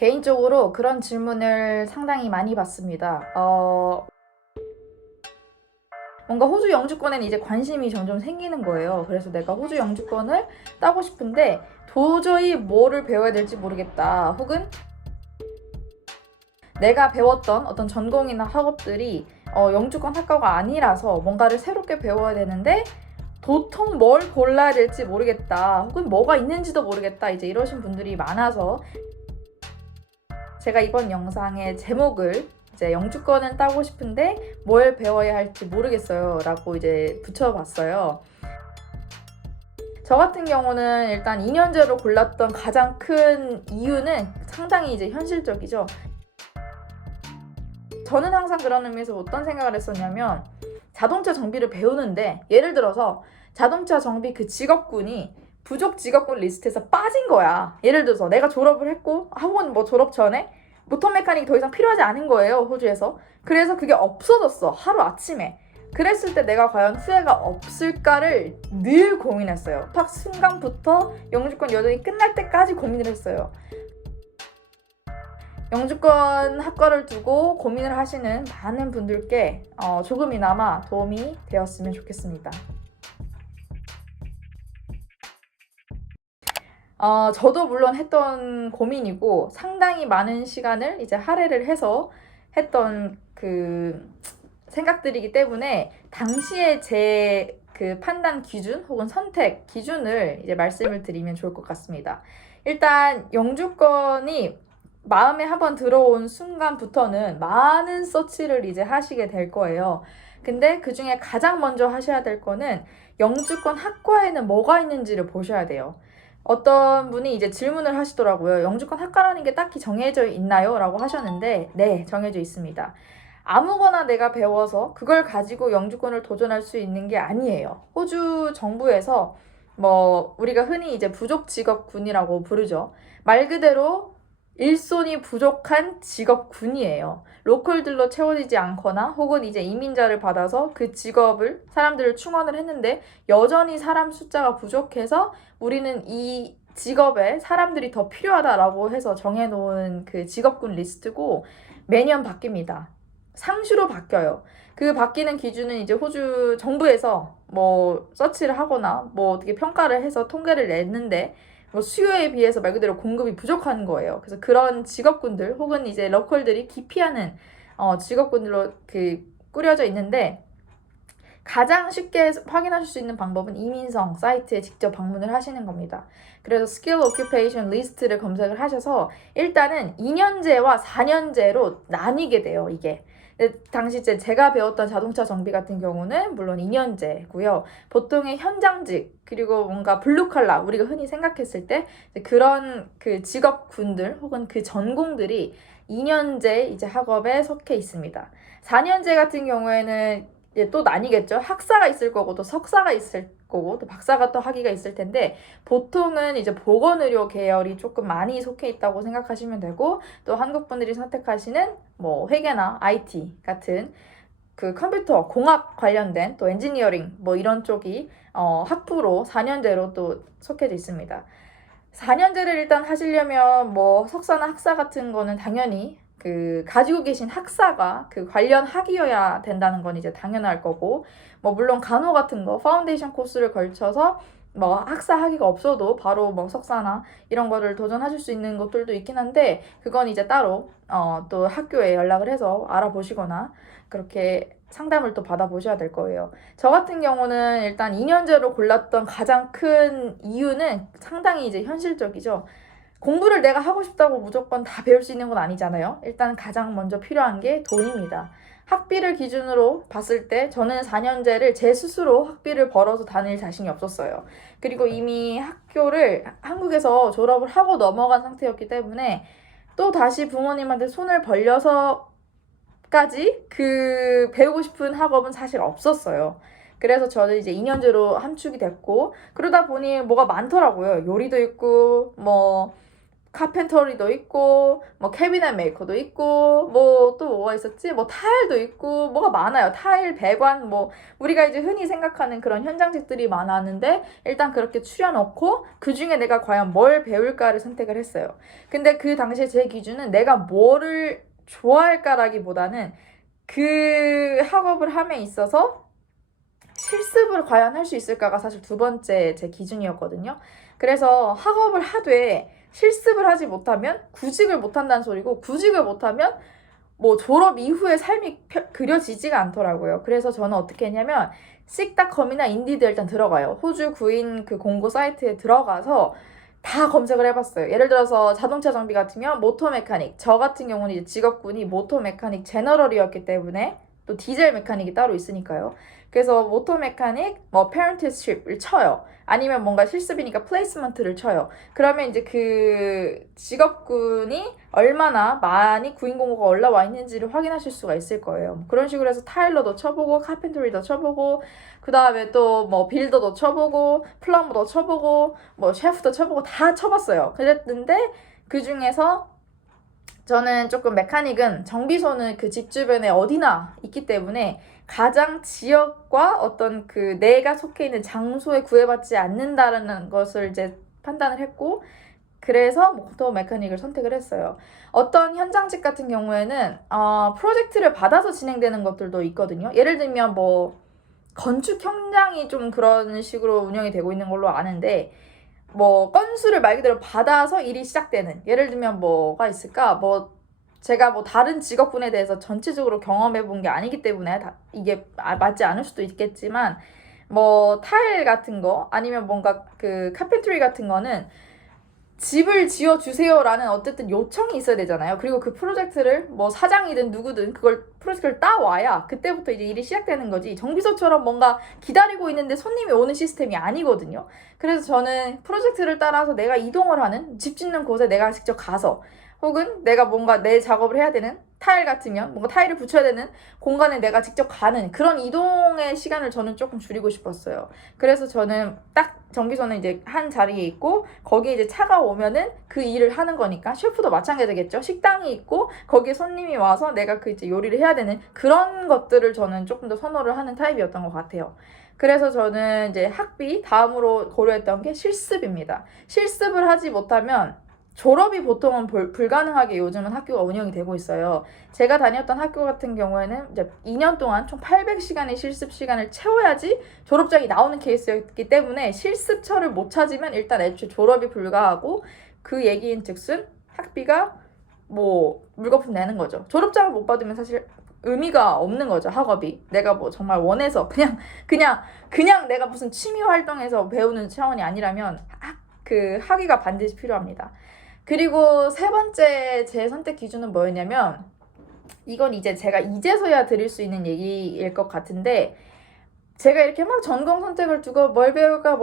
개인적으로 그런 질문을 상당히 많이 받습니다. 뭔가 호주 영주권에는 이제 관심이 점점 생기는 거예요. 그래서 내가 호주 영주권을 따고 싶은데 도저히 뭐를 배워야 될지 모르겠다. 혹은 내가 배웠던 어떤 전공이나 학업들이 영주권 학과가 아니라서 뭔가를 새롭게 배워야 되는데 도통 뭘 골라야 될지 모르겠다. 혹은 뭐가 있는지도 모르겠다. 이제 이러신 분들이 많아서 제가 이번 영상의 제목을 이제 영주권은 따고 싶은데 뭘 배워야 할지 모르겠어요 라고 이제 붙여봤어요. 저 같은 경우는 일단 2년제로 골랐던 가장 큰 이유는 상당히 이제 현실적이죠. 저는 항상 그런 의미에서 어떤 생각을 했었냐면 자동차 정비를 배우는데 예를 들어서 자동차 정비 그 직업군이 부족 직업군 리스트에서 빠진 거야. 예를 들어서 내가 졸업을 했고 학원 졸업 전에 모터 메카닉이 더 이상 필요하지 않은 거예요, 호주에서. 그래서 그게 없어졌어, 하루 아침에. 그랬을 때 내가 과연 후회가 없을까를 늘 고민했어요. 딱 순간부터 영주권 여정이 끝날 때까지 고민을 했어요. 영주권 학과를 두고 고민을 하시는 많은 분들께 조금이나마 도움이 되었으면 좋겠습니다. 저도 물론 했던 고민이고 상당히 많은 시간을 이제 할애를 해서 했던 그 생각들이기 때문에 당시에 제 그 판단 기준 혹은 선택 기준을 이제 말씀을 드리면 좋을 것 같습니다. 일단 영주권이 마음에 한번 들어온 순간부터는 많은 서치를 이제 하시게 될 거예요. 근데 그 중에 가장 먼저 하셔야 될 거는 영주권 학과에는 뭐가 있는지를 보셔야 돼요. 어떤 분이 이제 질문을 하시더라고요. 영주권 학과라는 게 딱히 정해져 있나요? 라고 하셨는데 네, 정해져 있습니다. 아무거나 내가 배워서 그걸 가지고 영주권을 도전할 수 있는 게 아니에요. 호주 정부에서 우리가 흔히 이제 부족 직업군이라고 부르죠. 말 그대로 일손이 부족한 직업군이에요. 로컬들로 채워지지 않거나 혹은 이제 이민자를 받아서 그 직업을 사람들을 충원을 했는데 여전히 사람 숫자가 부족해서 우리는 이 직업에 사람들이 더 필요하다라고 해서 정해놓은 그 직업군 리스트고 매년 바뀝니다. 상시로 바뀌어요. 그 바뀌는 기준은 이제 호주 정부에서 서치를 하거나 어떻게 평가를 해서 통계를 냈는데 수요에 비해서 말 그대로 공급이 부족한 거예요. 그래서 그런 직업군들 혹은 이제 러컬들이 기피하는 직업군들로 꾸려져 있는데 가장 쉽게 확인하실 수 있는 방법은 이민성 사이트에 직접 방문을 하시는 겁니다. 그래서 Skill Occupation List를 검색을 하셔서 일단은 2년제와 4년제로 나뉘게 돼요, 이게. 당시 제가 배웠던 자동차 정비 같은 경우는 물론 2년제고요. 보통의 현장직 그리고 뭔가 블루칼라 우리가 흔히 생각했을 때 그런 그 직업군들 혹은 그 전공들이 2년제 이제 학업에 속해 있습니다. 4년제 같은 경우에는 이제 또 나뉘겠죠. 학사가 있을 거고 또 석사가 있을 거고 또 박사가 또 학위가 있을 텐데 보통은 이제 보건의료 계열이 조금 많이 속해 있다고 생각하시면 되고 또 한국 분들이 선택하시는 회계나 IT 같은 그 컴퓨터 공학 관련된 또 엔지니어링 이런 쪽이 학부로 4년제로 또 속해져 있습니다. 4년제를 일단 하시려면 석사나 학사 같은 거는 당연히 가지고 계신 학사가 관련 학위여야 된다는 건 이제 당연할 거고, 물론 간호 같은 거, 파운데이션 코스를 걸쳐서 학사 학위가 없어도 바로 석사나 이런 거를 도전하실 수 있는 것들도 있긴 한데, 그건 이제 따로, 또 학교에 연락을 해서 알아보시거나, 그렇게 상담을 또 받아보셔야 될 거예요. 저 같은 경우는 일단 2년제로 골랐던 가장 큰 이유는 상당히 이제 현실적이죠. 공부를 내가 하고 싶다고 무조건 다 배울 수 있는 건 아니잖아요. 일단 가장 먼저 필요한 게 돈입니다. 학비를 기준으로 봤을 때 저는 4년제를 제 스스로 학비를 벌어서 다닐 자신이 없었어요. 그리고 이미 학교를 한국에서 졸업을 하고 넘어간 상태였기 때문에 또 다시 부모님한테 손을 벌려서까지 배우고 싶은 학업은 사실 없었어요. 그래서 저는 이제 2년제로 함축이 됐고 그러다 보니 뭐가 많더라고요. 요리도 있고 카펜터리도 있고 뭐 캐비넷 메이커도 있고 뭐 또 뭐가 있었지? 뭐 타일도 있고 뭐가 많아요. 타일, 배관 뭐 우리가 이제 흔히 생각하는 그런 현장직들이 많았는데 일단 그렇게 추려놓고 그중에 내가 과연 뭘 배울까를 선택을 했어요. 근데 그 당시에 제 기준은 내가 뭐를 좋아할까라기보다는 그 학업을 함에 있어서 실습을 과연 할 수 있을까가 사실 두 번째 제 기준이었거든요. 그래서 학업을 하되 실습을 하지 못하면 구직을 못한다는 소리고, 구직을 못하면 뭐 졸업 이후의 삶이 그려지지가 않더라고요. 그래서 저는 어떻게 했냐면 씩닷컴이나 인디드 일단 들어가요. 호주 구인 그 공고 사이트에 들어가서 다 검색을 해봤어요. 예를 들어서 자동차 정비 같으면 모터 메카닉, 저 같은 경우는 이제 직업군이 모터 메카닉 제너럴이었기 때문에 또 디젤 메카닉이 따로 있으니까요. 그래서 모터 메카닉, 뭐 페런티스십을 쳐요. 아니면 뭔가 실습이니까 플레이스먼트를 쳐요. 그러면 이제 그 직업군이 얼마나 많이 구인 공고가 올라와 있는지를 확인하실 수가 있을 거예요. 그런 식으로 해서 타일러도 쳐보고 카펜터리도 쳐보고 그 다음에 또 뭐 빌더도 쳐보고 플럼버도 쳐보고 뭐 셰프도 쳐보고 다 쳐봤어요. 그랬는데 그 중에서 저는 조금 메카닉은 정비소는 그 집 주변에 어디나 있기 때문에 가장 지역과 어떤 그 내가 속해 있는 장소에 구애받지 않는다는 것을 이제 판단을 했고, 그래서 모터 메카닉을 선택을 했어요. 어떤 현장직 같은 경우에는 프로젝트를 받아서 진행되는 것들도 있거든요. 예를 들면 뭐 건축 현장이 좀 그런 식으로 운영이 되고 있는 걸로 아는데, 뭐 건수를 말 그대로 받아서 일이 시작되는, 예를 들면 뭐가 있을까? 뭐 제가 뭐 다른 직업군에 대해서 전체적으로 경험해 본 게 아니기 때문에 이게 맞지 않을 수도 있겠지만, 뭐 타일 같은 거 아니면 뭔가 그 카펜트리 같은 거는 집을 지어주세요라는 어쨌든 요청이 있어야 되잖아요. 그리고 그 프로젝트를 뭐 사장이든 누구든 그걸 프로젝트를 따와야 그때부터 이제 일이 시작되는 거지, 정비소처럼 뭔가 기다리고 있는데 손님이 오는 시스템이 아니거든요. 그래서 저는 프로젝트를 따라서 내가 이동을 하는, 집 짓는 곳에 내가 직접 가서, 혹은 내가 뭔가 내 작업을 해야 되는, 타일 같으면 뭔가 타일을 붙여야 되는 공간에 내가 직접 가는 그런 이동의 시간을 저는 조금 줄이고 싶었어요. 그래서 저는 딱 정비소는 이제 한 자리에 있고 거기에 이제 차가 오면은 그 일을 하는 거니까, 셰프도 마찬가지겠죠. 식당이 있고 거기에 손님이 와서 내가 그 이제 요리를 해야 되는 그런 것들을 저는 조금 더 선호를 하는 타입이었던 것 같아요. 그래서 저는 이제 학비 다음으로 고려했던 게 실습입니다. 실습을 하지 못하면 졸업이 보통은 불가능하게 요즘은 학교가 운영이 되고 있어요. 제가 다녔던 학교 같은 경우에는 이제 2년 동안 총 800시간의 실습 시간을 채워야지 졸업장이 나오는 케이스였기 때문에 실습처를 못 찾으면 일단 애초에 졸업이 불가하고, 그 얘기인 즉슨 학비가 뭐 물거품 내는 거죠. 졸업장을 못 받으면 사실 의미가 없는 거죠, 학업이. 내가 뭐 정말 원해서 그냥 내가 무슨 취미 활동에서 배우는 차원이 아니라면 그 학위가 반드시 필요합니다. 그리고 세 번째 제 선택 기준은 뭐였냐면, 이건 이제 제가 이제서야 드릴 수 있는 얘기일 것 같은데, 제가 이렇게 막 전공 선택을 두고 뭘 배울까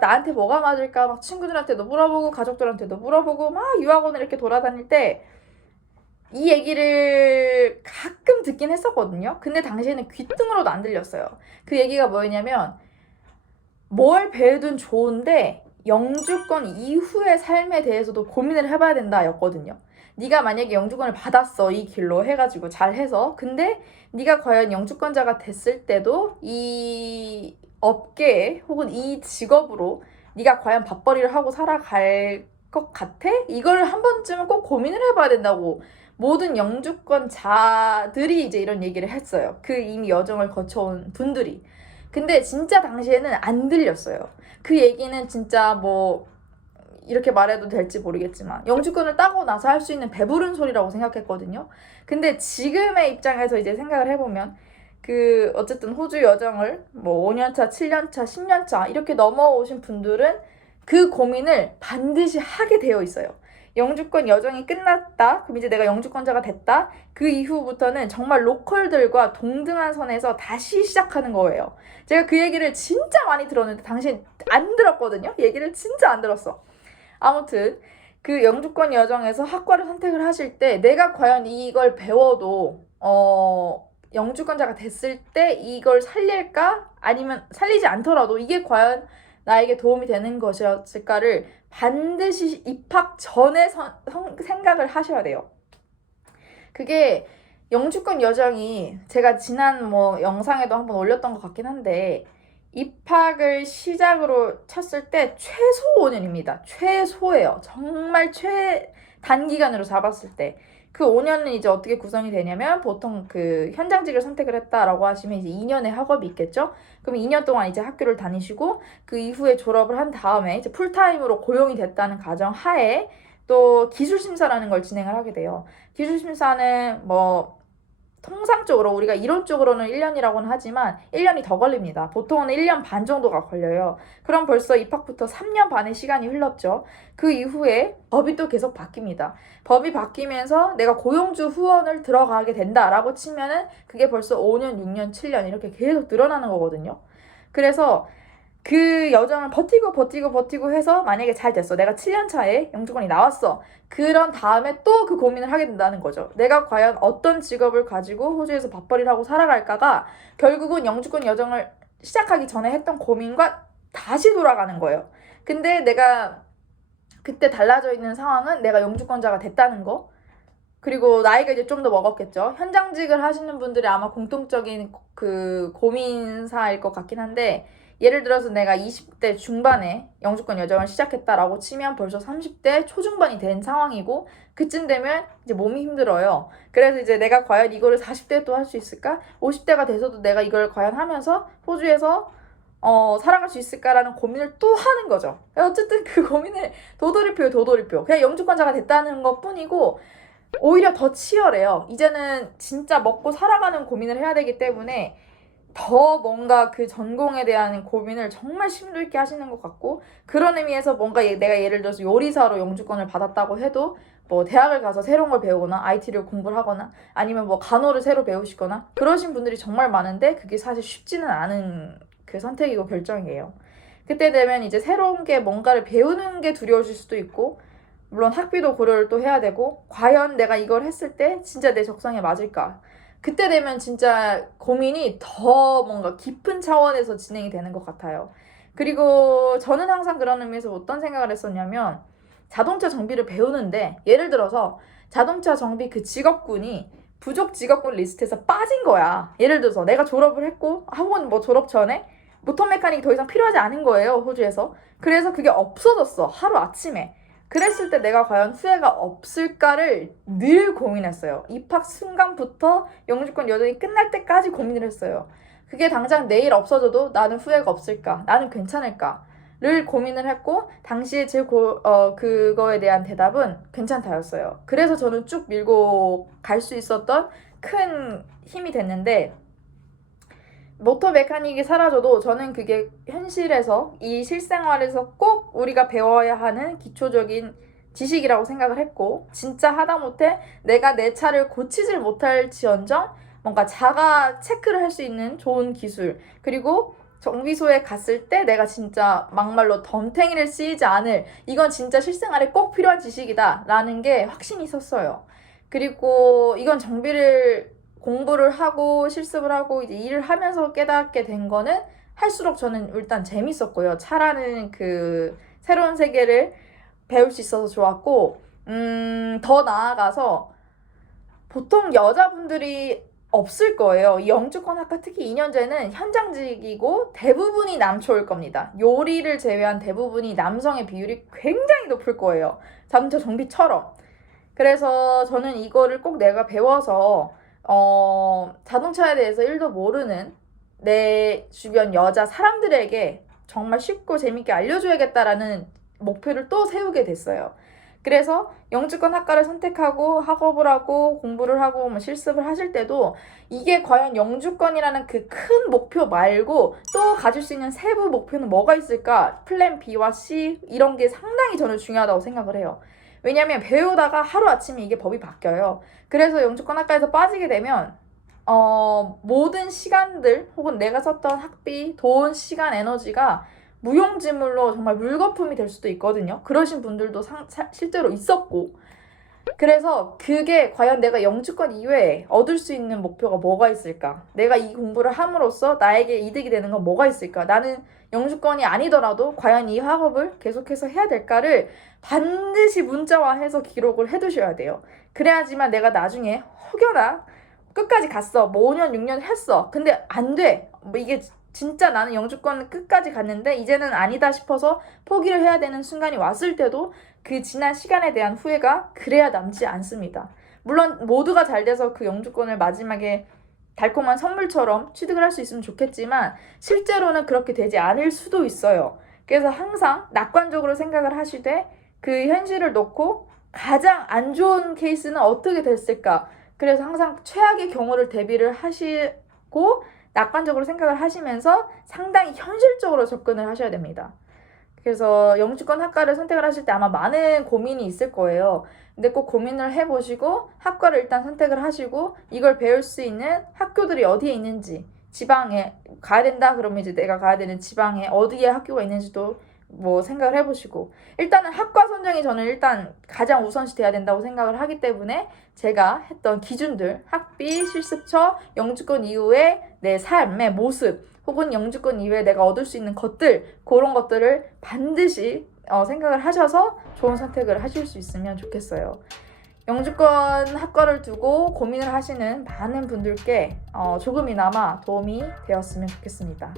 나한테 뭐가 맞을까 막 친구들한테도 물어보고 가족들한테도 물어보고 막 유학원을 이렇게 돌아다닐 때 이 얘기를 가끔 듣긴 했었거든요. 근데 당시에는 귀등으로도 안 들렸어요. 그 얘기가 뭐였냐면, 뭘 배우든 좋은데 영주권 이후의 삶에 대해서도 고민을 해봐야 된다 였거든요. 네가 만약에 영주권을 받았어, 이 길로 해가지고 잘해서. 근데 네가 과연 영주권자가 됐을 때도 이 업계에 혹은 이 직업으로 네가 과연 밥벌이를 하고 살아갈 것 같아? 이걸 한 번쯤은 꼭 고민을 해봐야 된다고 모든 영주권자들이 이제 이런 얘기를 했어요. 그 이미 여정을 거쳐온 분들이. 근데 진짜 당시에는 안 들렸어요. 그 얘기는 진짜 뭐 이렇게 말해도 될지 모르겠지만 영주권을 따고 나서 할 수 있는 배부른 소리라고 생각했거든요. 근데 지금의 입장에서 이제 생각을 해보면, 그 어쨌든 호주 여정을 뭐 5년차, 7년차, 10년차 이렇게 넘어오신 분들은 그 고민을 반드시 하게 되어 있어요. 영주권 여정이 끝났다. 그럼 이제 내가 영주권자가 됐다. 그 이후부터는 정말 로컬들과 동등한 선에서 다시 시작하는 거예요. 제가 그 얘기를 진짜 많이 들었는데 당신 안 들었거든요. 얘기를 진짜 안 들었어. 아무튼 그 영주권 여정에서 학과를 선택을 하실 때 내가 과연 이걸 배워도 영주권자가 됐을 때 이걸 살릴까? 아니면 살리지 않더라도 이게 과연 나에게 도움이 되는 것이었을까를 반드시 입학 전에 생각을 하셔야 돼요. 그게 영주권 여정이 제가 지난 영상에도 한번 올렸던 것 같긴 한데, 입학을 시작으로 쳤을 때 최소 5년입니다. 최소예요. 정말 단기간으로 잡았을 때. 그 5년은 이제 어떻게 구성이 되냐면, 보통 그 현장직을 선택을 했다라고 하시면 이제 2년의 학업이 있겠죠? 그럼 2년 동안 이제 학교를 다니시고, 그 이후에 졸업을 한 다음에 이제 풀타임으로 고용이 됐다는 가정 하에 또 기술심사라는 걸 진행을 하게 돼요. 기술심사는 통상적으로 우리가 이론적으로는 1년이라고는 하지만 1년이 더 걸립니다. 보통은 1년 반 정도가 걸려요. 그럼 벌써 입학부터 3년 반의 시간이 흘렀죠. 그 이후에 법이 또 계속 바뀝니다. 법이 바뀌면서 내가 고용주 후원을 들어가게 된다라고 치면은 그게 벌써 5년, 6년, 7년 이렇게 계속 늘어나는 거거든요. 그래서 그 여정을 버티고 해서 만약에 잘 됐어. 내가 7년 차에 영주권이 나왔어. 그런 다음에 또 그 고민을 하게 된다는 거죠. 내가 과연 어떤 직업을 가지고 호주에서 밥벌이를 하고 살아갈까가 결국은 영주권 여정을 시작하기 전에 했던 고민과 다시 돌아가는 거예요. 근데 내가 그때 달라져 있는 상황은 내가 영주권자가 됐다는 거, 그리고 나이가 이제 좀 더 먹었겠죠. 현장직을 하시는 분들이 아마 공통적인 그 고민사일 것 같긴 한데, 예를 들어서 내가 20대 중반에 영주권 여정을 시작했다라고 치면 벌써 30대 초중반이 된 상황이고, 그쯤 되면 이제 몸이 힘들어요. 그래서 이제 내가 과연 이거를 40대 또 할 수 있을까? 50대가 돼서도 내가 이걸 과연 하면서 호주에서 살아갈 수 있을까라는 고민을 또 하는 거죠. 어쨌든 그 고민을 도돌이표. 그냥 영주권자가 됐다는 것 뿐이고, 오히려 더 치열해요. 이제는 진짜 먹고 살아가는 고민을 해야 되기 때문에 더 뭔가 그 전공에 대한 고민을 정말 심도 있게 하시는 것 같고, 그런 의미에서 뭔가 내가 예를 들어서 요리사로 영주권을 받았다고 해도 대학을 가서 새로운 걸 배우거나 IT를 공부를 하거나 아니면 간호를 새로 배우시거나 그러신 분들이 정말 많은데, 그게 사실 쉽지는 않은 그 선택이고 결정이에요. 그때 되면 이제 새로운 게 뭔가를 배우는 게 두려우실 수도 있고, 물론 학비도 고려를 또 해야 되고, 과연 내가 이걸 했을 때 진짜 내 적성에 맞을까? 그때 되면 진짜 고민이 더 뭔가 깊은 차원에서 진행이 되는 것 같아요. 그리고 저는 항상 그런 의미에서 어떤 생각을 했었냐면, 자동차 정비를 배우는데 예를 들어서 자동차 정비 그 직업군이 부족 직업군 리스트에서 빠진 거야. 예를 들어서 내가 졸업을 했고 학원 졸업 전에 모터 메카닉이 더 이상 필요하지 않은 거예요, 호주에서. 그래서 그게 없어졌어, 하루 아침에. 그랬을 때 내가 과연 후회가 없을까를 늘 고민했어요. 입학 순간부터 영주권 여정이 끝날 때까지 고민을 했어요. 그게 당장 내일 없어져도 나는 후회가 없을까? 나는 괜찮을까? 를 고민을 했고, 당시에 그거에 대한 대답은 괜찮다였어요. 그래서 저는 쭉 밀고 갈 수 있었던 큰 힘이 됐는데, 모터 메카닉이 사라져도 저는 그게 현실에서 이 실생활에서 꼭 우리가 배워야 하는 기초적인 지식이라고 생각을 했고, 진짜 하다못해 내가 내 차를 고치질 못할지언정 뭔가 자가 체크를 할 수 있는 좋은 기술, 그리고 정비소에 갔을 때 내가 진짜 막말로 덤탱이를 쓰이지 않을, 이건 진짜 실생활에 꼭 필요한 지식이다 라는 게 확신이 있었어요. 그리고 이건 공부를 하고 실습을 하고 이제 일을 하면서 깨닫게 된 거는, 할수록 저는 일단 재밌었고요. 차라는 그 새로운 세계를 배울 수 있어서 좋았고, 더 나아가서 보통 여자분들이 없을 거예요. 이 영주권 학과 특히 2년제는 현장직이고 대부분이 남초일 겁니다. 요리를 제외한 대부분이 남성의 비율이 굉장히 높을 거예요. 자동차 정비처럼. 그래서 저는 이거를 꼭 내가 배워서 자동차에 대해서 1도 모르는 내 주변 여자 사람들에게 정말 쉽고 재밌게 알려줘야겠다라는 목표를 또 세우게 됐어요. 그래서 영주권 학과를 선택하고 학업을 하고 공부를 하고 실습을 하실 때도 이게 과연 영주권이라는 그 큰 목표 말고 또 가질 수 있는 세부 목표는 뭐가 있을까? 플랜 B와 C 이런 게 상당히 저는 중요하다고 생각을 해요. 왜냐면 배우다가 하루아침에 이게 법이 바뀌어요. 그래서 영주권 학과에서 빠지게 되면 모든 시간들 혹은 내가 썼던 학비, 돈, 시간, 에너지가 무용지물로 정말 물거품이 될 수도 있거든요. 그러신 분들도 실제로 있었고, 그래서 그게 과연 내가 영주권 이외에 얻을 수 있는 목표가 뭐가 있을까? 내가 이 공부를 함으로써 나에게 이득이 되는 건 뭐가 있을까? 나는 영주권이 아니더라도 과연 이 학업을 계속해서 해야 될까를 반드시 문자화해서 기록을 해두셔야 돼요. 그래야지만 내가 나중에 혹여나 끝까지 갔어. 뭐 5년, 6년 했어. 근데 안 돼. 뭐 이게 진짜 나는 영주권 끝까지 갔는데 이제는 아니다 싶어서 포기를 해야 되는 순간이 왔을 때도 그 지난 시간에 대한 후회가 그래야 남지 않습니다. 물론 모두가 잘 돼서 그 영주권을 마지막에 달콤한 선물처럼 취득을 할 수 있으면 좋겠지만 실제로는 그렇게 되지 않을 수도 있어요. 그래서 항상 낙관적으로 생각을 하시되 그 현실을 놓고 가장 안 좋은 케이스는 어떻게 됐을까? 그래서 항상 최악의 경우를 대비를 하시고 낙관적으로 생각을 하시면서 상당히 현실적으로 접근을 하셔야 됩니다. 그래서 영주권 학과를 선택을 하실 때 아마 많은 고민이 있을 거예요. 근데 꼭 고민을 해보시고 학과를 일단 선택을 하시고 이걸 배울 수 있는 학교들이 어디에 있는지, 지방에 가야 된다 그러면 이제 내가 가야 되는 지방에 어디에 학교가 있는지도 뭐 생각을 해보시고, 일단은 학과 선정이 저는 일단 가장 우선시 돼야 된다고 생각을 하기 때문에 제가 했던 기준들, 학비, 실습처, 영주권 이후의 내 삶의 모습 혹은 영주권 이후에 내가 얻을 수 있는 것들, 그런 것들을 반드시 생각을 하셔서 좋은 선택을 하실 수 있으면 좋겠어요. 영주권 학과를 두고 고민을 하시는 많은 분들께 조금이나마 도움이 되었으면 좋겠습니다.